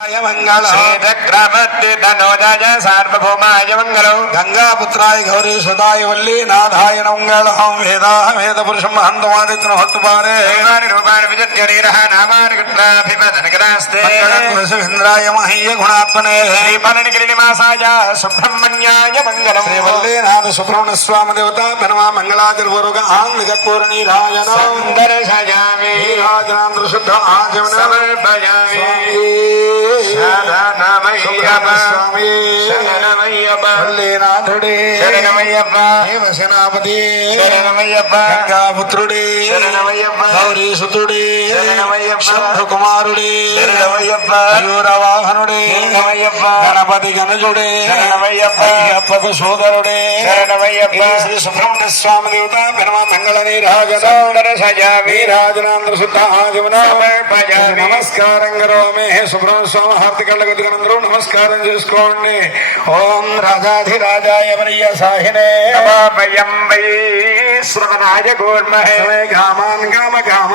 मंगल सार्वभौमाय मंगल गंगापुत्राय गौरी सुदाय वल्ली नाथाय मंगल वेदा वेद पुरुषम हंतवादित्र हस्तपारे रूपान विजत्यरीरः नामार्गुट्लाभिपदनकरास्ते मंगलम महीय गुणात्मने श्रीपालनिगिरिनिवासाय सुब्रह्मण्याय मंगलम् श्रीवल्लीनाथ सुब्रह्मण्य स्वामी देवता धर्मा मंगलाचरपूर्वक आंगपूर्णी राजन सुन्दरसजामि राजनाम शुद्ध आचमन समर्पयामि स्वामी वल्लीनाथुडे सेनापति गंगापुत्रुडे गौरी सुतुडे शंभु कुमारुडे मयूरवाहनुडे गणपति गणजुडे अय्यप्पकु सोदरुडे श्री सुब्रह्मण्य स्वामी देवता धर्मा मंगल सजामि राजनाम शुद्ध आचमन नमस्कार हे सुब्रह्मण्य स्वामी हार्दिक नमस्कार చేసుకోండి ఓం రాజాధిరాజాయ వరియ సాహినే వయం వై శ్రవణాయ కూర్మహే గామాన్ గామ గామ